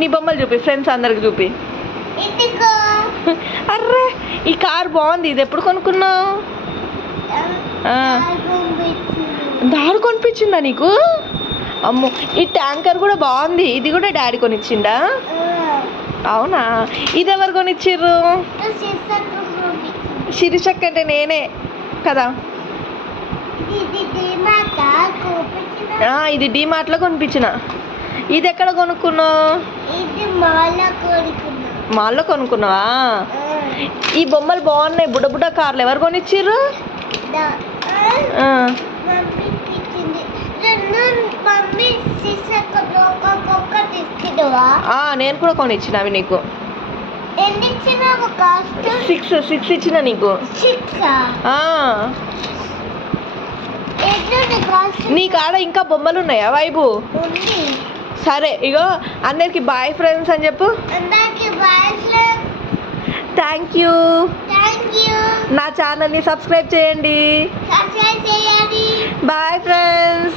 నీ బొమ్మలు చూపి ఫ్రెండ్స్ అందరికి చూపి. అర్రే ఈ కార్ బాగుంది, ఇది ఎప్పుడు కొనుక్కున్నావు? డాడీ కొనిపించిందా నీకు? అమ్మో ఈ ట్యాంకర్ కూడా బాగుంది, ఇది కూడా డాడీ కొనిచ్చిండా? అవునా, ఇది ఎవరు కొనిచ్చిర్రు? శిరీషక్క అంటే నేనే కదా. ఇది డీమార్ట్లో కొనిపించిన. ఇది ఎక్కడ కొనుక్కున్నావు? మాల్లో కొనుక్కున్నావా? ఈ బొమ్మలు బాగున్నాయి, బుడ్డ బుడ్డ కార్లు ఎవరు కొనిచ్చిర్రు? నేను కూడా కొనిచ్చిన అవి నీకు. 6 ఇచ్చిన నీకు. నీ కాడ ఇంకా బొమ్మలు ఉన్నాయా వైబు? సరే ఇగో అందరికి బాయ్ ఫ్రెండ్స్ అని చెప్పు. Thank you. నా ఛానల్ని సబ్స్క్రైబ్ చేయండి. Bye friends.